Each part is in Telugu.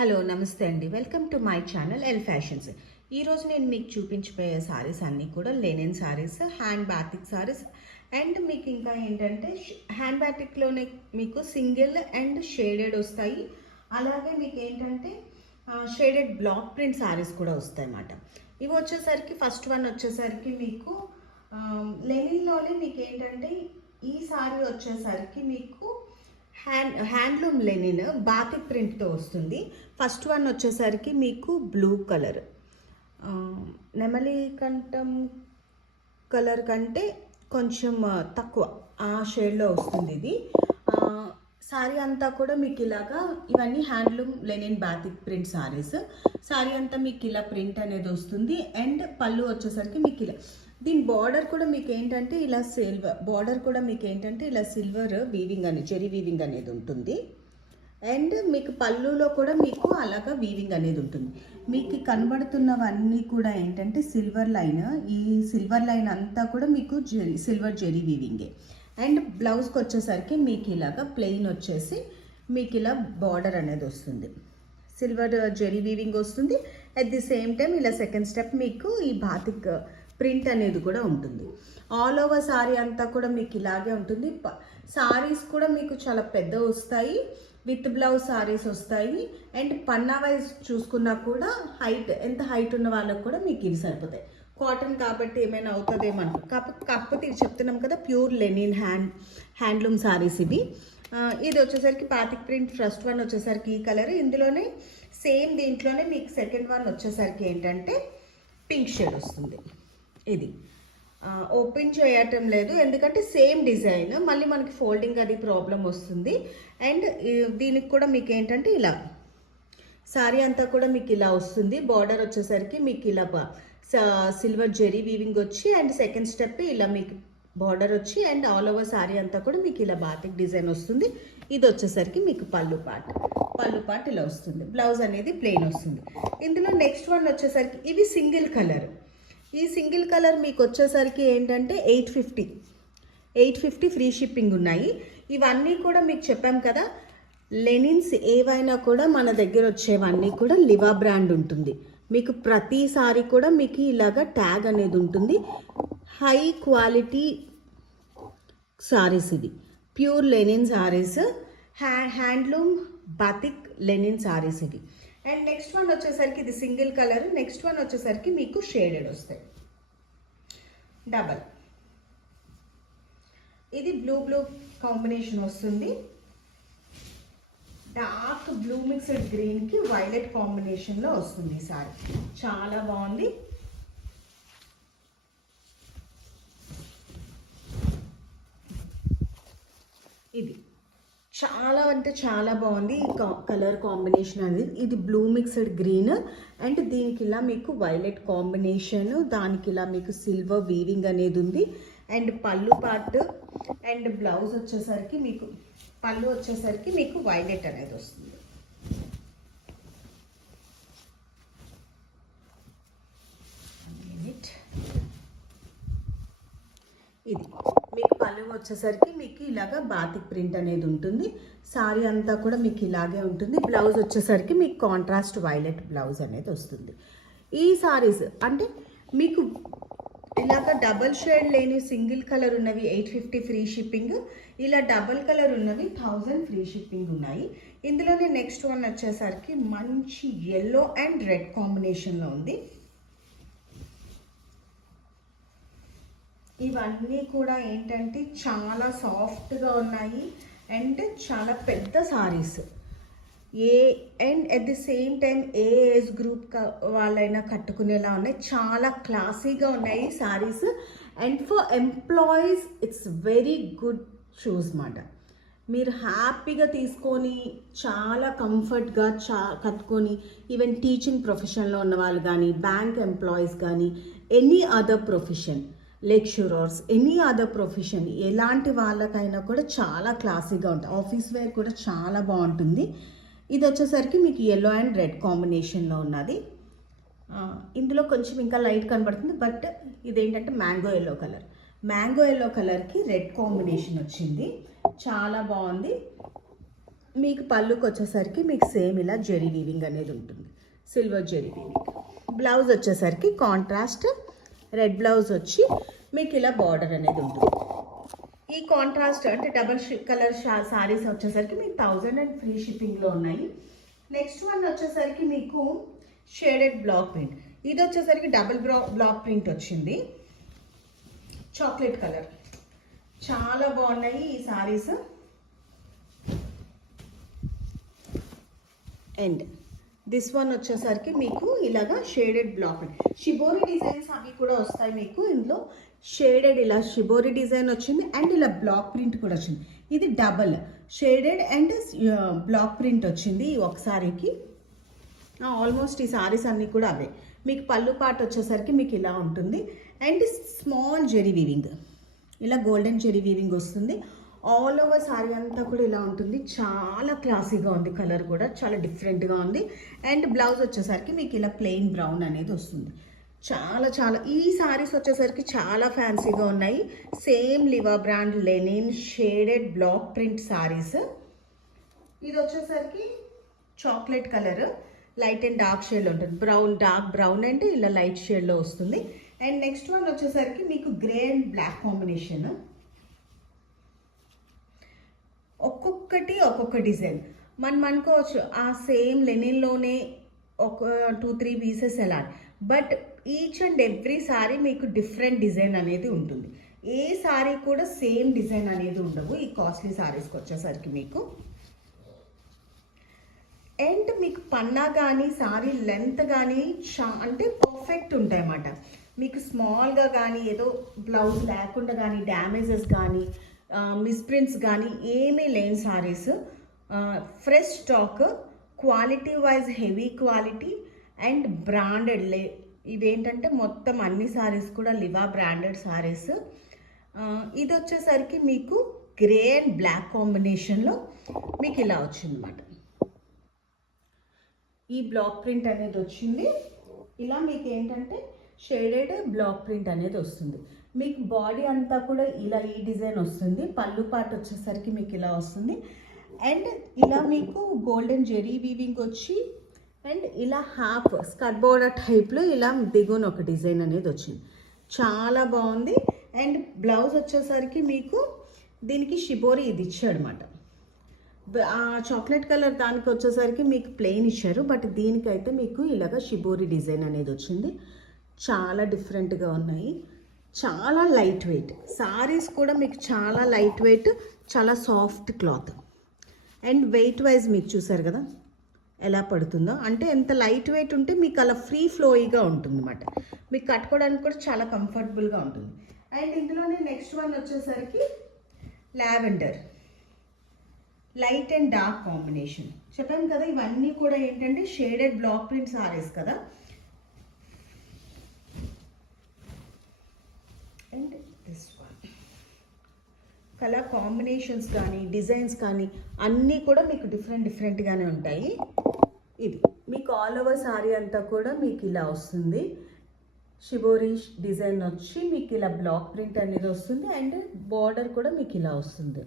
హలో నమస్తే అండి, welcome to my channel L fashions. ఈరోజు నేను మీకు చూపించబోయే సారీస్ అన్నీ కూడా linen saris, hand batik saris. And మీకు ఇంకా ఏంటంటే హ్యాండ్ బాతిక్లోనే మీకు సింగిల్ అండ్ షేడెడ్ వస్తాయి. అలాగే మీకు ఏంటంటే షేడెడ్ బ్లాక్ ప్రింట్ సారీస్ కూడా వస్తాయి అన్నమాట. ఇవి వచ్చేసరికి ఫస్ట్ వన్ వచ్చేసరికి మీకు లెనిన్లోనే మీకు ఏంటంటే ఈ సారీ వచ్చేసరికి మీకు హ్యాండ్లూమ్ లెనిన్ బాతిక్ ప్రింట్తో వస్తుంది. ఫస్ట్ వన్ వచ్చేసరికి మీకు బ్లూ కలర్, నెమలి కంఠం కలర్ కంటే కొంచెం తక్కువ ఆ షేడ్లో వస్తుంది. ఇది సారీ అంతా కూడా మీకు ఇలాగా, ఇవన్నీ handloom Lenin batik print saris. Sorry అంతా మీకు ఇలా ప్రింట్ అనేది వస్తుంది. అండ్ పళ్ళు వచ్చేసరికి మీకు ఇలా, దీని బార్డర్ కూడా మీకు ఏంటంటే ఇలా సిల్వర్ బార్డర్ కూడా మీకు ఏంటంటే ఇలా సిల్వర్ వీవింగ్ అనేది, జెరీ వీవింగ్ అనేది ఉంటుంది. అండ్ మీకు పళ్ళులో కూడా మీకు అలాగా వీవింగ్ అనేది ఉంటుంది. మీకు కనబడుతున్నవన్నీ కూడా ఏంటంటే సిల్వర్ లైన్, ఈ సిల్వర్ లైన్ అంతా కూడా మీకు సిల్వర్ జెరీ వీవింగే. అండ్ బ్లౌజ్కి వచ్చేసరికి మీకు ఇలాగా ప్లెయిన్ వచ్చేసి మీకు ఇలా బార్డర్ అనేది వస్తుంది, సిల్వర్ జెరీ వీవింగ్ వస్తుంది. అట్ ది సేమ్ టైం ఇలా సెకండ్ స్టెప్ మీకు ఈ బాతిక్ ప్రింట్ అనేది కూడా ఉంటుంది. ఆల్ ఓవర్ సారీ అంతా కూడా మీకు ఇలాగే ఉంటుంది. సారీస్ కూడా మీకు చాలా పెద్ద వస్తాయి, విత్ బ్లౌజ్ సారీస్ వస్తాయి. అండ్ పన్నా వైజ్ చూసుకున్నా కూడా హైట్, ఎంత హైట్ ఉన్న వాళ్ళకు కూడా మీకు ఇవి సరిపోతాయి. కాటన్ కాబట్టి ఏమైనా అవుతుందేమో కాకపోతే ఇది చెప్తున్నాం కదా, ప్యూర్ లెనిన్ హ్యాండ్లూమ్ సారీస్ ఇవి. ఇది వచ్చేసరికి బాతిక్ ప్రింట్ ఫస్ట్ వన్ వచ్చేసరికి ఈ కలర్. ఇందులోనే సేమ్ దీంట్లోనే మీకు సెకండ్ వన్ వచ్చేసరికి ఏంటంటే పింక్ షేడ్ వస్తుంది. ఇది ఓపెన్ చేయటం లేదు ఎందుకంటే సేమ్ డిజైన్, మళ్ళీ మనకి ఫోల్డింగ్ అది ప్రాబ్లం వస్తుంది. అండ్ దీనికి కూడా మీకు ఏంటంటే ఇలా సారీ అంతా కూడా మీకు ఇలా వస్తుంది. బార్డర్ వచ్చేసరికి మీకు ఇలా సిల్వర్ జెరీ వీవింగ్ వచ్చి, అండ్ సెకండ్ స్టెప్ ఇలా మీకు బార్డర్ వచ్చి, అండ్ ఆల్ ఓవర్ సారీ అంతా కూడా మీకు ఇలా బాతిక్ డిజైన్ వస్తుంది. ఇది వచ్చేసరికి మీకు పళ్ళు పార్ట్ ఇలా వస్తుంది. బ్లౌజ్ అనేది ప్లెయిన్ వస్తుంది. ఇందులో నెక్స్ట్ వన్ వచ్చేసరికి ఇవి సింగిల్ కలర్. ఈ సింగిల్ కలర్ మీకు వచ్చేసరికి ఏంటంటే 850 ఫ్రీ షిప్పింగ్ ఉన్నాయి. ఇవన్నీ కూడా మీకు చెప్పాం కదా, లెనిన్స్ ఏవైనా కూడా మన దగ్గర వచ్చేవన్నీ కూడా లివా బ్రాండ్ ఉంటుంది. మీకు ప్రతిసారి కూడా మీకు ఇలాగా ట్యాగ్ అనేది ఉంటుంది. హై క్వాలిటీ సారీస్, ఇది pure linen sarees, handloom batik linen sarees ఇవి. అండ్ నెక్స్ట్ వన్ వచ్చేసరికి ఇది సింగిల్ కలర్. నెక్స్ట్ వన్ వచ్చేసరికి మీకు షేడెడ్ వస్తాయి, డబల్. ఇది బ్లూ కాంబినేషన్ వస్తుంది. డార్క్ బ్లూ మిక్స్డ్ గ్రీన్కి వైలెట్ కాంబినేషన్లో వస్తుంది ఈ సారీ. చాలా బాగుంది. ఇది చాలా అంటే చాలా బాగుంది ఈ కలర్ కాంబినేషన్ అనేది. ఇది బ్లూ మిక్స్డ్ గ్రీన్ అండ్ దీనికి ఇలా మీకు వైలెట్ కాంబినేషన్, దానికి ఇలా మీకు సిల్వర్ వీవింగ్ అనేది ఉంది. అండ్ పళ్ళు పార్ట్ అండ్ బ్లౌజ్ వచ్చేసరికి మీకు పళ్ళు వచ్చేసరికి మీకు వైలెట్ అనేది వస్తుంది. ఇది మీకు పళ్ళు వచ్చేసరికి మీకు ఇలాగా బాతిక్ ప్రింట్ అనేది ఉంటుంది. సారీ అంతా కూడా మీకు ఇలాగే ఉంటుంది. బ్లౌజ్ వచ్చేసరికి మీకు కాంట్రాస్ట్ వైలెట్ బ్లౌజ్ అనేది వస్తుంది. ఈ సారీస్ అంటే మీకు ఇలాగ డబల్ షేడ్ లేని సింగిల్ కలర్ ఉన్నవి 850 ఫ్రీ షిప్పింగ్, ఇలా డబల్ కలర్ ఉన్నవి 1000 ఫ్రీ షిప్పింగ్ ఉన్నాయి. ఇందులోనే నెక్స్ట్ వన్ వచ్చేసరికి మంచి ఎల్లో అండ్ రెడ్ కాంబినేషన్లో ఉంది. ఇవన్నీ కూడా ఏంటంటే చాలా సాఫ్ట్గా ఉన్నాయి అండ్ చాలా పెద్ద saris. And at the same time A age group వాళ్ళైనా కట్టుకునేలా ఉన్నాయి. చాలా క్లాసీగా ఉన్నాయి saris. And for employees it's very good shoes మాట. మీరు హ్యాపీగా తీసుకొని చాలా కంఫర్ట్గా కట్టుకొని, ఈవెన్ టీచింగ్ ప్రొఫెషన్లో ఉన్న వాళ్ళు కానీ, బ్యాంక్ ఎంప్లాయీస్ కానీ, any other profession, lecturers, any other profession, ఎలాంటి వాళ్ళకైనా కూడా చాలా క్లాసీగా ఉంటుంది. ఆఫీస్ వేర్ కూడా చాలా బాగుంటుంది. ఇది వచ్చేసరికి మీకు ఎల్లో అండ్ రెడ్ కాంబినేషన్లో ఉన్నది. ఇందులో కొంచెం ఇంకా లైట్ కనబడుతుంది, బట్ ఇదేంటంటే మ్యాంగో ఎల్లో కలర్కి రెడ్ కాంబినేషన్ వచ్చింది. చాలా బాగుంది. మీకు పళ్ళుకి వచ్చేసరికి మీకు సేమ్ ఇలా జెరీ వీవింగ్ అనేది ఉంటుంది, సిల్వర్ జెరీ వీవింగ్. బ్లౌజ్ వచ్చేసరికి కాంట్రాస్ట్ రెడ్ బ్లౌజ్ వచ్చి మీకు ఇలా బార్డర్ అనేది ఉంటుంది. ఈ కాంట్రాస్ట్ అంటే డబల్ కలర్ సారీస్ వచ్చేసరికి మీకు 1000 అండ్ ఫ్రీ షిప్పింగ్లో ఉన్నాయి. నెక్స్ట్ వన్ వచ్చేసరికి మీకు షేడెడ్ బ్లాక్ ప్రింట్. ఇది వచ్చేసరికి డబుల్ బ్లాక్ ప్రింట్ వచ్చింది, చాక్లెట్ కలర్. చాలా బాగున్నాయి ఈ సారీస్. అండ్ దిస్ వన్ వచ్చేసరికి మీకు ఇలాగా shaded block print, shibori designs అవి కూడా వస్తాయి మీకు ఇందులో. షేడెడ్ ఇలా షిబోరి డిజైన్ వచ్చింది అండ్ ఇలా బ్లాక్ ప్రింట్ కూడా వచ్చింది. ఇది double shaded and block print వచ్చింది ఒకసారికి. ఆల్మోస్ట్ ఈ సారీస్ అన్నీ కూడా అవే. మీకు పళ్ళు పార్ట్ వచ్చేసరికి మీకు ఇలా ఉంటుంది అండ్ స్మాల్ జెరీ వీవింగ్, ఇలా గోల్డెన్ జెరీ వీవింగ్ వస్తుంది. ఆల్ ఓవర్ సారీ అంతా కూడా ఇలా ఉంటుంది. చాలా క్లాసీగా ఉంది, కలర్ కూడా చాలా డిఫరెంట్గా ఉంది. అండ్ బ్లౌజ్ వచ్చేసరికి మీకు ఇలా ప్లెయిన్ బ్రౌన్ అనేది వస్తుంది. చాలా చాలా ఈ సారీస్ వచ్చేసరికి చాలా ఫ్యాన్సీగా ఉన్నాయి. Same Liva brand linen shaded block print saris. ఇది వచ్చేసరికి chocolate colour, light and dark షేడ్లో ఉంటుంది. బ్రౌన్, డార్క్ బ్రౌన్ అండ్ ఇలా లైట్ షేడ్లో వస్తుంది. అండ్ నెక్స్ట్ వన్ వచ్చేసరికి మీకు గ్రే అండ్ బ్లాక్ కాంబినేషన్. ఒక్కొక్కటి ఒక్కొక్క డిజైన్. మనం అనుకోవచ్చు ఆ సేమ్ లెనిన్లోనే ఒక 2-3 పీసెస్ ఎలా, but each and every sorry మీకు డిఫరెంట్ డిజైన్ అనేది ఉంటుంది. ఏ సారీ కూడా సేమ్ డిజైన్ అనేది ఉండవు ఈ కాస్ట్లీ సారీస్కి వచ్చేసరికి మీకు. అండ్ మీకు పన్నా కానీ సారీ లెంత్ కానీ అంటే పర్ఫెక్ట్ ఉంటాయి అన్నమాట. మీకు స్మాల్గా కానీ ఏదో బ్లౌజ్ లేకుండా కానీ డ్యామేజెస్ కానీ మిస్ప్రింట్స్ కానీ ఏమీ లేని saris. Fresh stock, quality wise heavy quality and branded. ఇవేంటంటే మొత్తం అన్ని సారీస్ కూడా లివా బ్రాండెడ్ సారీస్. ఇది వచ్చేసరికి మీకు గ్రే అండ్ బ్లాక్ కాంబినేషన్లో మీకు ఇలా వచ్చిందన్నమాట. ఈ బ్లాక్ ప్రింట్ అనేది వచ్చింది. ఇలా మీకు ఏంటంటే షేడెడ్ బ్లాక్ ప్రింట్ అనేది వస్తుంది. మీకు బాడీ అంతా కూడా ఇలా ఈ డిజైన్ వస్తుంది. పళ్ళు పార్ట్ వచ్చేసరికి మీకు ఇలా వస్తుంది. అండ్ ఇలా మీకు గోల్డెన్ జెరీ వీవింగ్ వచ్చి అండ్ ఇలా హాఫ్ స్కర్ట్ బోర్డర్ టైప్లో ఇలా దిగున ఒక డిజైన్ అనేది వచ్చింది. చాలా బాగుంది. అండ్ బ్లౌజ్ వచ్చేసరికి మీకు దీనికి షిబోరి ఇది ఇచ్చాడనమాట. ఆ చాక్లెట్ కలర్ దానికి వచ్చేసరికి మీకు ప్లెయిన్ ఇచ్చారు, బట్ దీనికైతే మీకు ఇలాగ షిబోరి డిజైన్ అనేది వచ్చింది. చాలా డిఫరెంట్గా ఉన్నాయి. చాలా లైట్ వెయిట్ సారీస్ కూడా మీకు చాలా లైట్ వెయిట్, చాలా soft cloth. And wait wise మీకు చూసారు కదా ఎలా పడుతుందో, అంటే ఎంత లైట్ వెయిట్ ఉంటే మీకు అలా ఫ్రీ ఫ్లోయిగా ఉంటుంది అన్నమాట. మీకు కట్టుకోవడానికి కూడా చాలా కంఫర్టబుల్గా ఉంటుంది. అండ్ ఇందులోనే నెక్స్ట్ వన్ వచ్చేసరికి lavender, light and dark combination. చెప్పాను కదా ఇవన్నీ కూడా ఏంటంటే షేడెడ్ బ్లాక్ ప్రింట్ సారీస్ కదా. And this one colour combinations కానీ డిజైన్స్ కానీ అన్నీ కూడా మీకు డిఫరెంట్గానే ఉంటాయి. ఇది మీకు ఆల్ ఓవర్ సారీ అంతా కూడా మీకు ఇలా వస్తుంది. షిబోరి డిజైన్ వచ్చి మీకు ఇలా బ్లాక్ ప్రింట్ అనేది వస్తుంది. అండ్ బార్డర్ కూడా మీకు ఇలా వస్తుంది.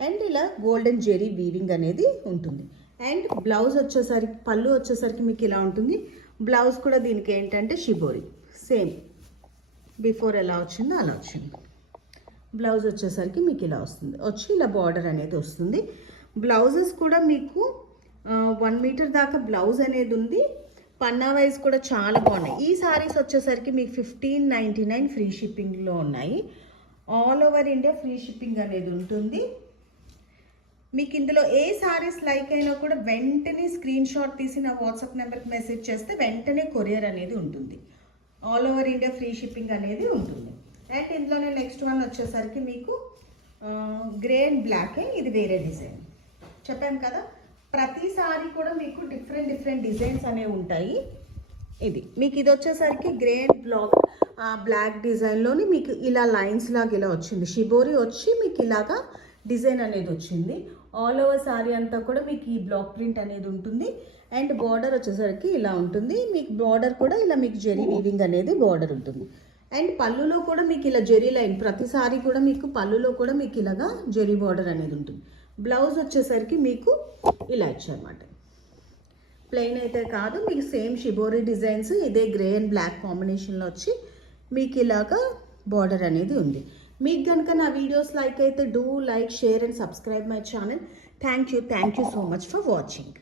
అండ్ ఇలా గోల్డెన్ జెరీ వీవింగ్ అనేది ఉంటుంది. అండ్ బ్లౌజ్ వచ్చేసరికి పళ్ళు వచ్చేసరికి మీకు ఇలా ఉంటుంది. బ్లౌజ్ కూడా దీనికి ఏంటంటే షిబోరి సేమ్ బిఫోర్ ఎలా వచ్చిందో అలా వచ్చింది. బ్లౌజ్ వచ్చేసరికి మీకు ఇలా వస్తుంది, వచ్చి ఇలా బార్డర్ అనేది వస్తుంది. బ్లౌజెస్ కూడా మీకు 1 మీటర్ దాకా బ్లౌజ్ అనేది ఉంది. పన్నా వైజ్ కూడా చాలా బాగున్నాయి. ఈ సారీస్ వచ్చేసరికి మీకు 1599 ఫ్రీ షిప్పింగ్లో ఉన్నాయి. All over India free shipping అనేది ఉంటుంది. మీకు ఇందులో ఏ సారీస్ లైక్ అయినా కూడా వెంటనే స్క్రీన్ షాట్ తీసి నా వాట్సాప్ నెంబర్కి మెసేజ్ చేస్తే వెంటనే కొరియర్ అనేది ఉంటుంది. All over India free shipping అనేది ఉంటుంది. అండ్ ఇందులోనే నెక్స్ట్ వన్ వచ్చేసరికి మీకు గ్రే అండ్ బ్లాకే, ఇది వేరే డిజైన్. చెప్పాను కదా ప్రతి సారీ కూడా మీకు డిఫరెంట్ డిజైన్స్ అనేవి ఉంటాయి. ఇది మీకు ఇది వచ్చేసరికి గ్రే అండ్ బ్లాక్ డిజైన్లోని మీకు ఇలా లైన్స్ లాగా ఇలా వచ్చింది. షిబోరి వచ్చి మీకు ఇలాగా డిజైన్ అనేది వచ్చింది. ఆల్ ఓవర్ సారీ అంతా కూడా మీకు ఈ బ్లాక్ ప్రింట్ అనేది ఉంటుంది. అండ్ బార్డర్ వచ్చేసరికి ఇలా ఉంటుంది. మీకు బార్డర్ కూడా ఇలా మీకు జెరీ వీవింగ్ అనేది బార్డర్ ఉంటుంది. అండ్ పళ్ళులో కూడా మీకు ఇలా జెరీ లైన్, ప్రతిసారి కూడా మీకు పళ్ళులో కూడా మీకు ఇలాగా జెరీ బార్డర్ అనేది ఉంటుంది. బ్లౌజ్ వచ్చేసరికి మీకు ఇలా ఇచ్చారన్నమాట. ప్లెయిన్ అయితే కాదు, మీకు సేమ్ షిబోరి డిజైన్స్ ఇదే గ్రే అండ్ బ్లాక్ కాంబినేషన్లో వచ్చి మీకు ఇలాగా బార్డర్ అనేది ఉంది. మీకు కనుక నా వీడియోస్ లైక్ అయితే do like, share and subscribe my channel. Thank you so much for watching.